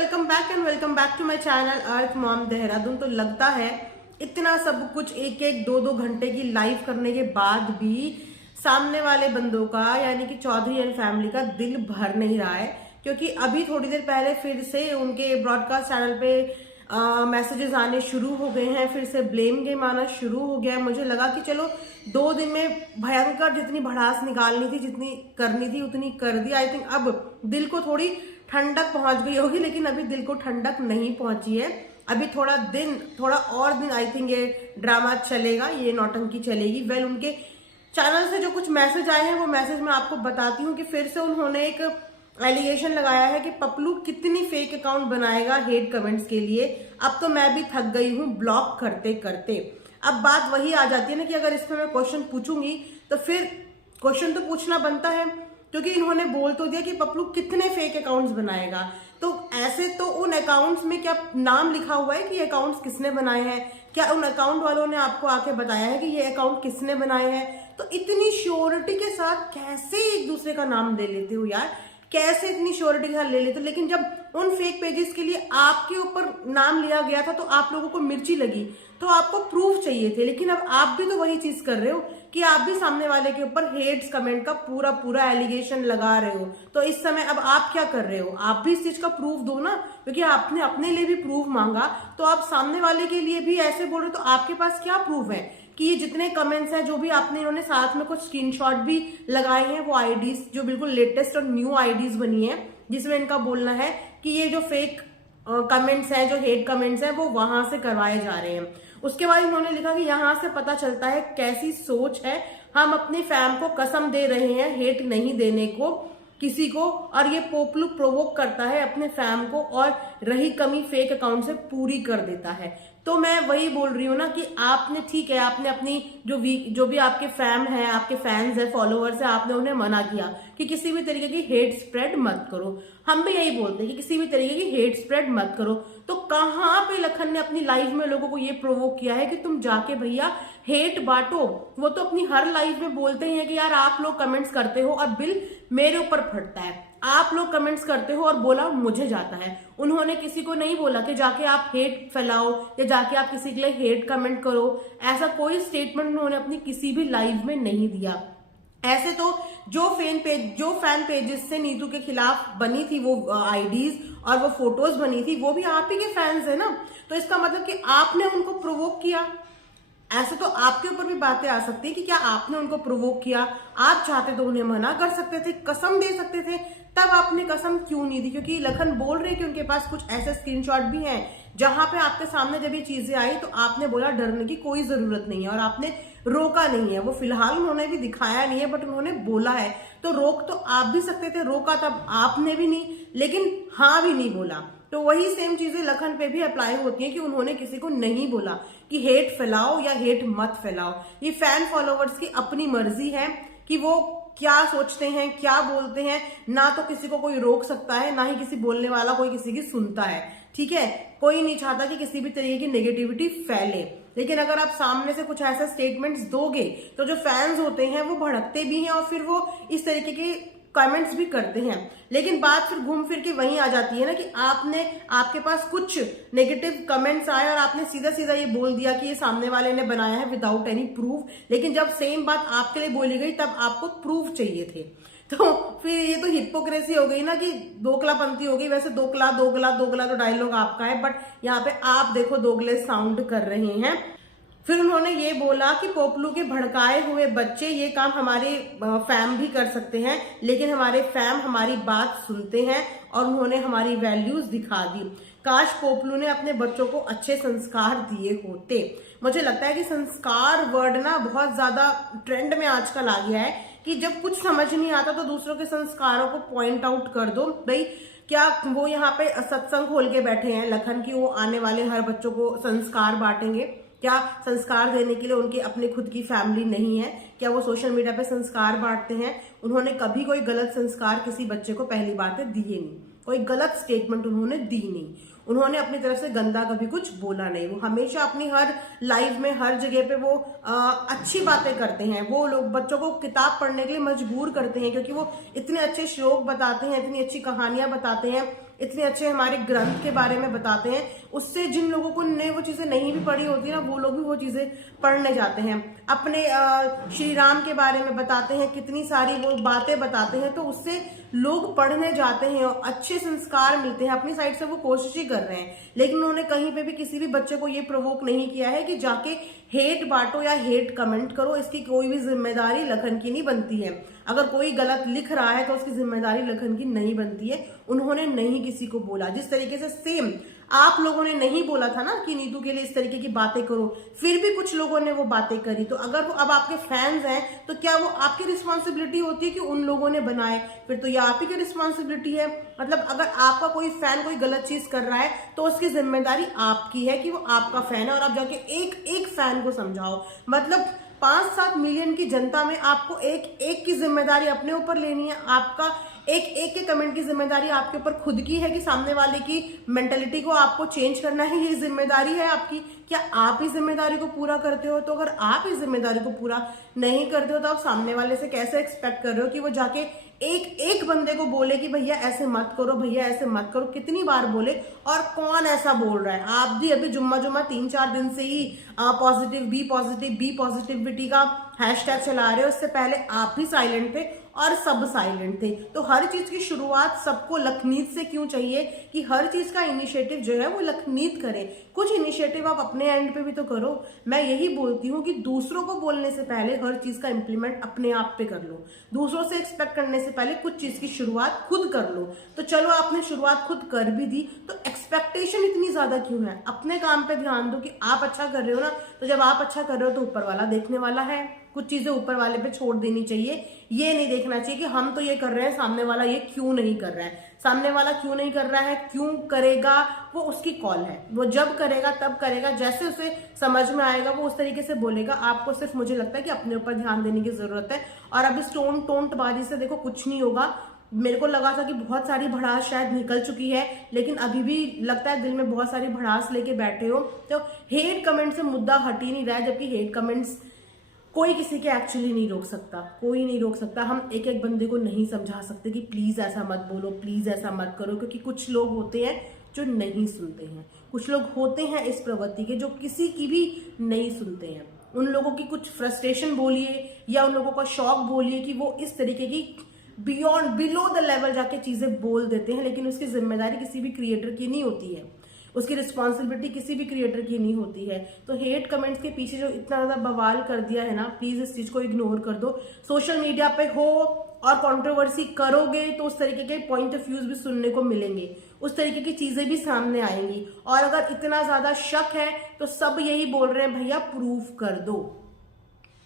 Welcome back and welcome back to my channel earth mom Dehradun. तो लगता है इतना सब कुछ एक एक दो दो घंटे की लाइव करने के बाद भी सामने वाले बंदों का यानी कि चौधरी एंड फैमिली का दिल भर नहीं रहा है, क्योंकि अभी थोड़ी देर पहले फिर से उनके ब्रॉडकास्ट चैनल पे मैसेजेस आने शुरू हो गए हैं, फिर से ब्लेम गेम आना शुरू हो गया है। मुझे लगा कि चलो 2 दिन में भयंकर जितनी भड़ास निकालनी थी, जितनी करनी थी उतनी कर दी। आई थिंक अब दिल को थोड़ी ठंडक पहुंच गई होगी, लेकिन अभी दिल को ठंडक नहीं पहुंची है। अभी थोड़ा और दिन आई थिंक ये ड्रामा चलेगा, ये नौटंकी चलेगी। वेल, उनके चैनल से जो कुछ मैसेज आए हैं वो मैसेज मैं आपको बताती हूँ कि फिर से उन्होंने एक एलिगेशन लगाया है कि पपलू कितनी फेक अकाउंट बनाएगा हेट कमेंट्स के लिए। अब तो मैं भी थक गई हूँ ब्लॉक करते करते। अब बात वही आ जाती है ना कि अगर इसमें मैं क्वेश्चन पूछूंगी तो फिर क्वेश्चन तो पूछना बनता है, क्योंकि इन्होंने बोल तो दिया कि पपलू कितने फेक अकाउंट्स बनाएगा। तो ऐसे तो उन अकाउंट्स में क्या नाम लिखा हुआ है कि ये अकाउंट्स किसने बनाए हैं? क्या उन अकाउंट वालों ने आपको आके बताया है कि ये अकाउंट किसने बनाए हैं? तो इतनी श्योरिटी के साथ कैसे एक दूसरे का नाम ले लेते हो यार, कैसे इतनी श्योरिटी के साथ ले लेते हो? लेकिन जब उन फेक पेजेस के लिए आपके ऊपर नाम लिया गया था तो आप लोगों को मिर्ची लगी, तो आपको प्रूफ चाहिए थे। लेकिन अब आप भी तो वही चीज कर रहे हो कि आप भी सामने वाले के ऊपर हेट्स कमेंट का पूरा पूरा एलिगेशन लगा रहे हो। तो इस समय अब आप क्या कर रहे हो? आप भी इस चीज का प्रूफ दो ना, क्योंकि आपने अपने लिए भी प्रूफ मांगा, तो आप सामने वाले के लिए भी ऐसे बोल रहे हो। तो आपके पास क्या प्रूफ है कि ये जितने कमेंट्स हैं, जो भी आपने, इन्होंने साथ में कुछ स्क्रीनशॉट भी लगाए हैं, वो आईडीज जो बिल्कुल लेटेस्ट और न्यू आईडीज बनी है, जिसमें इनका बोलना है कि ये जो फेक कमेंट्स हैं, जो हेट कमेंट्स हैं, वो वहां से करवाए जा रहे हैं। उसके बाद इन्होंने लिखा कि यहां से पता चलता है कैसी सोच है, हम अपनी फैम को कसम दे रहे हैं हेट नहीं देने को किसी को, और ये पोपलू प्रोवोक करता है अपने फैम को और रही कमी फेक अकाउंट से पूरी कर देता है। तो मैं वही बोल रही हूँ ना कि आपने, ठीक है, आपने अपनी जो भी आपके फैम है, आपके फैंस है, फॉलोअर्स है, आपने उन्हें मना किया कि किसी भी तरीके की हेट स्प्रेड मत करो। हम भी यही बोलते हैं कि किसी भी तरीके की हेट स्प्रेड मत करो। तो कहाँ पे लखन ने अपनी लाइफ में लोगों को ये प्रोवोक किया है कि तुम जाके भैया हेट बांटो? वो तो अपनी हर लाइफ में बोलते हैं कि यार आप लोग कमेंट्स करते हो और बिल मेरे ऊपर फटता है, आप लोग कमेंट्स करते हो और बोला मुझे जाता है। उन्होंने किसी को नहीं बोला कि जाके आप हेट फैलाओ या जाके आप किसी के लिए हेट कमेंट करो। ऐसा कोई स्टेटमेंट उन्होंने अपनी किसी भी लाइव में नहीं दिया। ऐसे तो जो फैन पेजेस से नीतू के खिलाफ बनी थी वो आईडीज और वो फोटोज बनी थी, वो भी आप ही के फैंस है ना। तो इसका मतलब कि आपने उनको प्रोवोक किया। ऐसे तो आपके ऊपर भी बातें आ सकती है कि क्या आपने उनको प्रोवोक किया? आप चाहते तो उन्हें मना कर सकते थे, कसम दे सकते थे, तब आपने कसम क्यों नहीं दी? क्योंकि लखन बोल रहे कि उनके पास कुछ ऐसे स्क्रीनशॉट भी हैं जहां पे आपके सामने जब ये चीजें आई तो आपने बोला डरने की कोई जरूरत नहीं है, और आपने रोका नहीं है। वो फिलहाल उन्होंने भी दिखाया नहीं है, बट उन्होंने बोला है। तो रोक तो आप भी सकते थे, रोका तब आपने भी नहीं, लेकिन हाँ भी नहीं बोला। तो वही सेम चीजें लखन पे भी अप्लाई होती हैं कि उन्होंने किसी को नहीं बोला कि हेट फैलाओ या हेट मत फैलाओ। ये फैन फॉलोवर्स की अपनी मर्जी है कि वो क्या सोचते हैं, क्या बोलते हैं। ना तो किसी को कोई रोक सकता है, ना ही किसी बोलने वाला कोई किसी की सुनता है। ठीक है, कोई नहीं चाहता कि किसी भी तरीके की नेगेटिविटी फैले। लेकिन अगर आप सामने से कुछ ऐसा स्टेटमेंट्स दोगे तो जो फैंस होते हैं वो भड़कते भी हैं और फिर वो इस तरीके के कमेंट्स भी करते हैं। लेकिन बात फिर घूम फिर के वहीं आ जाती है ना कि आपके पास कुछ नेगेटिव कमेंट्स आए और आपने सीधा सीधा ये बोल दिया कि ये सामने वाले ने बनाया है विदाउट एनी प्रूफ। लेकिन जब सेम बात आपके लिए बोली गई तब आपको प्रूफ चाहिए थे। तो फिर ये तो हिपोक्रेसी हो गई ना, कि दोगलापंती हो गई। वैसे दोगला तो डायलॉग आपका है, बट यहाँ पे आप देखो दोगले साउंड कर रहे हैं। फिर उन्होंने ये बोला कि पोपलू के भड़काए हुए बच्चे ये काम हमारे फैम भी कर सकते हैं, लेकिन हमारे फैम हमारी बात सुनते हैं और उन्होंने हमारी वैल्यूज दिखा दी। काश पोपलू ने अपने बच्चों को अच्छे संस्कार दिए होते। मुझे लगता है कि संस्कार वर्ड ना बहुत ज्यादा ट्रेंड में आजकल आ गया है कि जब कुछ समझ नहीं आता तो दूसरों के संस्कारों को पॉइंट आउट कर दो। भाई क्या वो यहाँ पे सत्संग खोल के बैठे हैं लखन की, वो आने वाले हर बच्चों को संस्कार बांटेंगे? क्या संस्कार देने के लिए उनकी अपनी खुद की फैमिली नहीं है? क्या वो सोशल मीडिया पे संस्कार बांटते हैं? उन्होंने कभी कोई गलत संस्कार किसी बच्चे को पहली बात है दिए नहीं, कोई गलत स्टेटमेंट उन्होंने दी नहीं, उन्होंने अपनी तरफ से गंदा कभी कुछ बोला नहीं। वो हमेशा अपनी हर लाइफ में हर जगह पे वो अच्छी बातें करते हैं। वो लोग बच्चों को किताब पढ़ने के लिए मजबूर करते हैं, क्योंकि वो इतने अच्छे श्लोक बताते हैं, इतनी अच्छी कहानियां बताते हैं, इतने अच्छे हमारे ग्रंथ के बारे में बताते हैं, उससे जिन लोगों को ने वो चीजें नहीं भी पढ़ी होती ना, वो लोग भी वो चीजें पढ़ने जाते हैं। अपने श्री राम के बारे में बताते हैं, कितनी सारी वो बातें बताते हैं, तो उससे लोग पढ़ने जाते हैं और अच्छे संस्कार मिलते हैं। अपनी साइड से वो कोशिश ही कर रहे हैं, लेकिन उन्होंने कहीं पे भी किसी भी बच्चे को ये प्रोवोक नहीं किया है कि जाके हेट बांटो या हेट कमेंट करो। इसकी कोई भी जिम्मेदारी लखन की नहीं बनती है। अगर कोई गलत लिख रहा है तो उसकी जिम्मेदारी लखन की नहीं बनती है। उन्होंने नहीं किसी को बोला। जिस तरीके से सेम आप लोगों ने नहीं बोला था ना कि नीतू के लिए इस तरीके की बातें करो, फिर भी कुछ लोगों ने वो बातें करी, तो अगर वो अब आपके फैंस हैं तो क्या वो आपकी रिस्पॉन्सिबिलिटी होती है कि उन लोगों ने बनाए? फिर तो ये आप ही की रिस्पॉन्सिबिलिटी है। मतलब अगर आपका कोई फैन कोई गलत चीज कर रहा है तो उसकी जिम्मेदारी आपकी है कि वो आपका फैन है, और आप जाके एक एक फैन को समझाओ। मतलब 5-7 मिलियन की जनता में आपको एक एक की जिम्मेदारी अपने ऊपर लेनी है। आपका एक एक के कमेंट की जिम्मेदारी आपके ऊपर खुद की है कि सामने वाले की मेंटेलिटी को आपको चेंज करना है, ये जिम्मेदारी है आपकी। क्या आप इस जिम्मेदारी को पूरा करते हो? तो अगर आप इस जिम्मेदारी को पूरा नहीं करते हो तो आप सामने वाले से कैसे एक्सपेक्ट कर रहे हो कि वो जाके एक एक बंदे को बोले कि भैया ऐसे मत करो, भैया ऐसे मत करो? कितनी बार बोले और कौन ऐसा बोल रहा है? आप भी अभी जुम्मा 3-4 दिन से ही पॉजिटिव बी पॉजिटिविटी का हैशटैग चला रहे हो। उससे पहले आप भी साइलेंट थे और सब साइलेंट थे। तो हर चीज की शुरुआत सबको लखनीत से क्यों चाहिए कि हर चीज का इनिशिएटिव जो है वो लखनीत करे? कुछ इनिशिएटिव आप अपने एंड पे भी तो करो। मैं यही बोलती हूँ कि दूसरों को बोलने से पहले हर चीज का इंप्लीमेंट अपने आप पे कर लो। दूसरों से एक्सपेक्ट करने से पहले कुछ चीज की शुरुआत खुद कर लो। तो चलो आपने शुरुआत खुद कर भी दी, तो एक्सपेक्टेशन इतनी ज्यादा क्यों है? अपने काम पे ध्यान दो कि आप अच्छा कर रहे हो ना, तो जब आप अच्छा कर रहे हो तो ऊपर वाला देखने वाला है। कुछ चीजें ऊपर वाले पे छोड़ देनी चाहिए। ये नहीं देखना चाहिए कि हम तो ये कर रहे हैं, सामने वाला ये क्यों नहीं कर रहा है। सामने वाला क्यों नहीं कर रहा है, क्यों करेगा, वो उसकी कॉल है। वो जब करेगा तब करेगा, जैसे उसे समझ में आएगा वो उस तरीके से बोलेगा। आपको सिर्फ मुझे लगता है कि अपने ऊपर ध्यान देने की जरूरत है। और अब इस टोंटबाजी से देखो कुछ नहीं होगा। मेरे को लगा था कि बहुत सारी भड़ास शायद निकल चुकी है, लेकिन अभी भी लगता है दिल में बहुत सारी भड़ास लेके बैठे हो। तो हेट कमेंट से मुद्दा हट ही नहीं रहा है, जबकि हेट कमेंट्स कोई किसी के एक्चुअली नहीं रोक सकता। कोई नहीं रोक सकता। हम एक एक बंदे को नहीं समझा सकते कि प्लीज ऐसा मत बोलो, प्लीज ऐसा मत करो, क्योंकि कुछ लोग होते हैं जो नहीं सुनते हैं। कुछ लोग होते हैं इस प्रवृत्ति के जो किसी की भी नहीं सुनते हैं। उन लोगों की कुछ फ्रस्ट्रेशन बोलिए या उन लोगों का शौक बोलिए कि वो इस तरीके की बिलो द लेवल जाके चीजें बोल देते हैं, लेकिन उसकी जिम्मेदारी किसी भी क्रिएटर की नहीं होती है। उसकी रिस्पॉन्सिबिलिटी किसी भी क्रिएटर की नहीं होती है। तो हेट कमेंट्स के पीछे जो इतना ज्यादा बवाल कर दिया है ना, प्लीज इस चीज को इग्नोर कर दो। सोशल मीडिया पे हो और कंट्रोवर्सी करोगे तो उस तरीके के पॉइंट ऑफ व्यूज भी सुनने को मिलेंगे, उस तरीके की चीजें भी सामने आएंगी। और अगर इतना ज्यादा शक है तो सब यही बोल रहे हैं, भैया प्रूफ कर दो,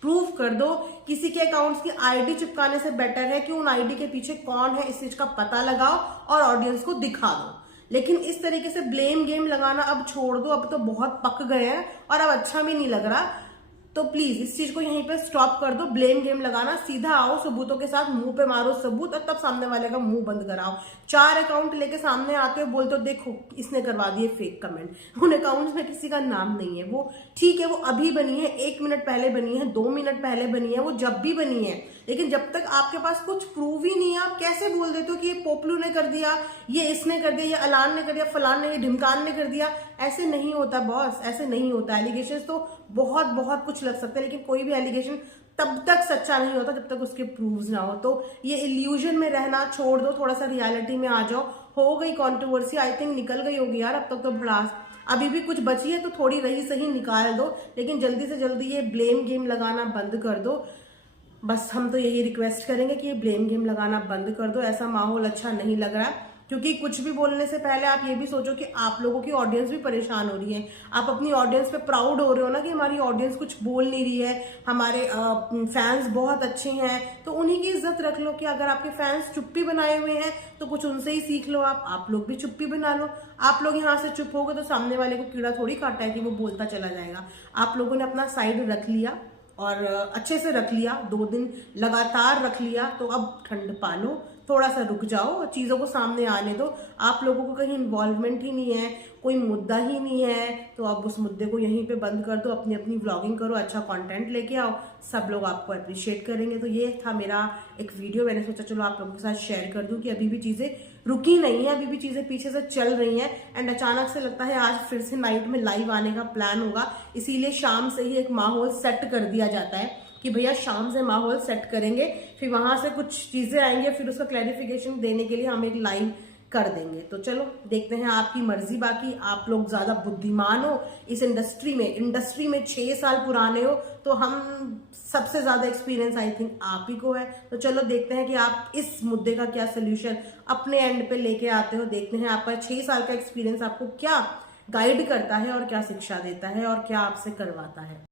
प्रूफ कर दो। किसी के अकाउंट्स की आईडी चिपकाने से बेटर है कि उन आईडी के पीछे कौन है, इस चीज का पता लगाओ और ऑडियंस को दिखा दो। लेकिन इस तरीके से ब्लेम गेम लगाना अब छोड़ दो। अब तो बहुत पक गए हैं और अब अच्छा भी नहीं लग रहा। तो प्लीज इस चीज को यहीं पे स्टॉप कर दो। ब्लेम गेम लगाना, सीधा आओ सबूतों के साथ, मुंह पे मारो सबूत और तब सामने वाले का मुंह बंद कराओ। 4 अकाउंट लेके सामने आते हो, बोलते हो देखो इसने करवा दिए फेक कमेंट। उन अकाउंट्स में किसी का नाम नहीं है। वो ठीक है, वो अभी बनी है, 1 मिनट पहले बनी है, 2 मिनट पहले बनी है, वो जब भी बनी है, लेकिन जब तक आपके पास कुछ प्रूव ही नहीं है, आप कैसे बोल देते हो कि ये पोपलू ने कर दिया, ये इसने कर दिया, ये अलान ने कर दिया, फलान ने, ढिमकान ने कर दिया? ऐसे नहीं होता बॉस, ऐसे नहीं होता। एलिगेशन तो बहुत बहुत कुछ लग सकते हैं, लेकिन कोई भी एलिगेशन तब तक सच्चा नहीं होता जब तक उसके प्रूव्स ना हो। तो ये इल्यूजन में रहना छोड़ दो, थोड़ा सा रियलिटी में आ जाओ। हो गई कंट्रोवर्सी, आई थिंक निकल गई होगी यार अब तक तो भड़ास। अभी भी कुछ बची है तो थोड़ी रही सही निकाल दो, लेकिन जल्दी से जल्दी ये ब्लेम गेम लगाना बंद कर दो। बस हम तो यही रिक्वेस्ट करेंगे कि ये ब्लेम गेम लगाना बंद कर दो। ऐसा माहौल अच्छा नहीं लग रहा है, क्योंकि कुछ भी बोलने से पहले आप ये भी सोचो कि आप लोगों की ऑडियंस भी परेशान हो रही है। आप अपनी ऑडियंस पे प्राउड हो रहे हो ना कि हमारी ऑडियंस कुछ बोल नहीं रही है, हमारे फैंस बहुत अच्छे हैं, तो उन्हीं की इज्जत रख लो। कि अगर आपके फैंस चुप्पी बनाए हुए हैं तो कुछ उनसे ही सीख लो। आप लोग भी चुप्पी बना लो। आप लोग यहाँ से चुप हो गए तो सामने वाले को कीड़ा थोड़ी काटा है कि वो बोलता चला जाएगा। आप लोगों ने अपना साइड रख लिया और अच्छे से रख लिया, 2 दिन लगातार रख लिया, तो अब ठंड पालो, थोड़ा सा रुक जाओ, चीजों को सामने आने दो। आप लोगों को कहीं इन्वॉल्वमेंट ही नहीं है, कोई मुद्दा ही नहीं है, तो आप उस मुद्दे को यहीं पे बंद कर दो, अपनी अपनी व्लॉगिंग करो, अच्छा कंटेंट लेके आओ, सब लोग आपको अप्रिशिएट करेंगे। तो ये था मेरा एक वीडियो, मैंने सोचा चलो आप लोगों के साथ शेयर कर दूं कि अभी भी चीजें रुकी नहीं है, अभी भी चीजें पीछे से चल रही हैं। एंड अचानक से लगता है आज फिर से नाइट में लाइव आने का प्लान होगा, इसीलिए शाम से ही एक माहौल सेट कर दिया जाता है कि भैया शाम से माहौल सेट करेंगे, फिर वहां से कुछ चीजें आएंगे, फिर उसका क्लैरिफिकेशन देने के लिए हम एक लाइव कर देंगे। तो चलो देखते हैं, आपकी मर्जी। बाकी आप लोग ज्यादा बुद्धिमान हो इस इंडस्ट्री में 6 साल पुराने हो, तो हम सबसे ज्यादा एक्सपीरियंस आई थिंक आप ही को है। तो चलो देखते हैं कि आप इस मुद्दे का क्या सोल्यूशन अपने एंड पे लेके आते हो। देखते हैं आपका 6 साल का एक्सपीरियंस आपको क्या गाइड करता है और क्या शिक्षा देता है और क्या आपसे करवाता है।